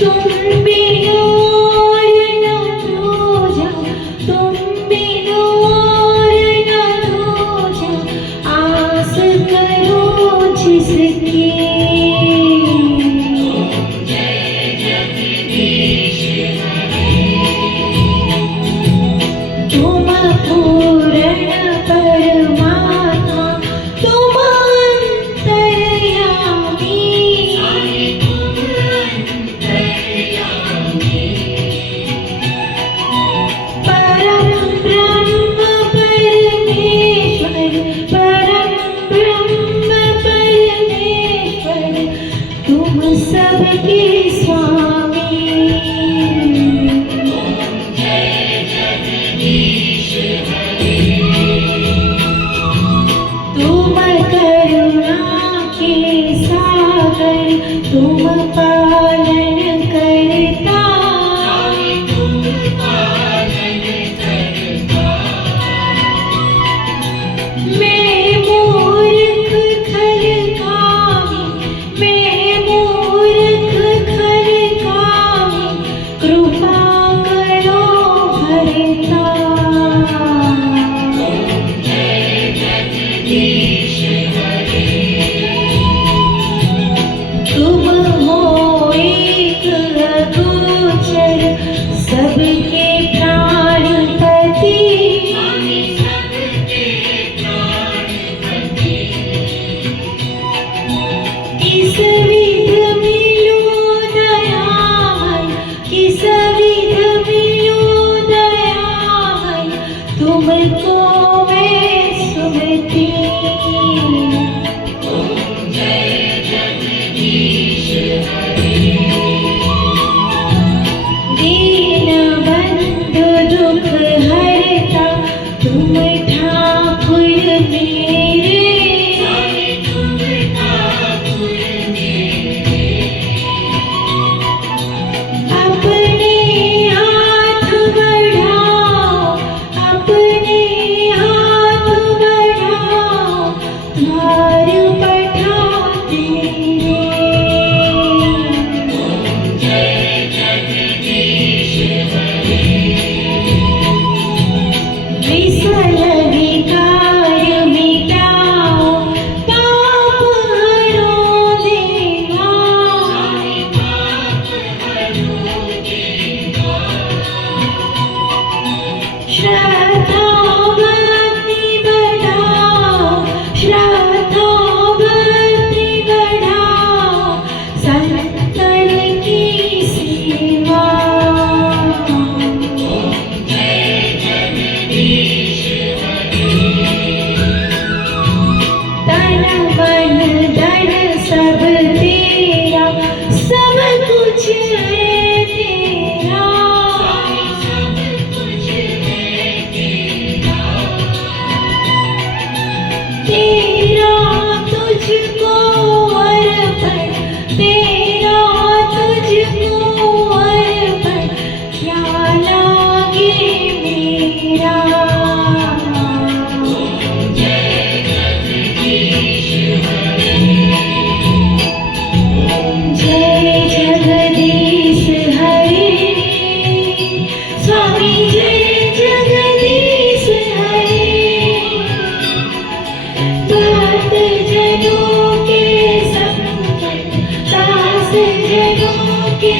तुम बिनु और न दूजा, तुम बिनु और न दूजा, आस करो जिसकी। तुम पूर्ण परमात्मा, तुम अंतर्यामी, परम ब्रह्म परमेश्वर, परम ब्रह्म परमेश्वर, तुम सबके स्वामी। तुम करुणा के सागर, तुम पालन करता, मैं मूर्ख खल कामी, मैं मूर्ख खल कामी, कृपा करो भरता। तुम हो एक अगोचर, सबके प्राणपति, किस विध मिलो दयामय, किस विध मिलो दयामय, तुमको मैं सुनती। दीनबंधु दुख हरता, तुम ठाकुर मेरे, अपने हाथ बढ़ाओ, अपने हाथ बढ़ाओ, द्वार पठाते रे। विसल विकार मिटाओ, पाप हरो देवा, श्रद्धा भक्ति बढ़ाओ, श्रद्धा भक्ति बढ़ाओ, संतन की सेवा। तन मन धन सब तेरा, सब कुछ है तेरा, तेरा तुझको अर्पण, तेरा तुझको अर्पण, क्या लागे मेरा। जय जगदीश हरे, स्वामी जय जगदीश हरे, भक्त जनों के संकट, दास जनों के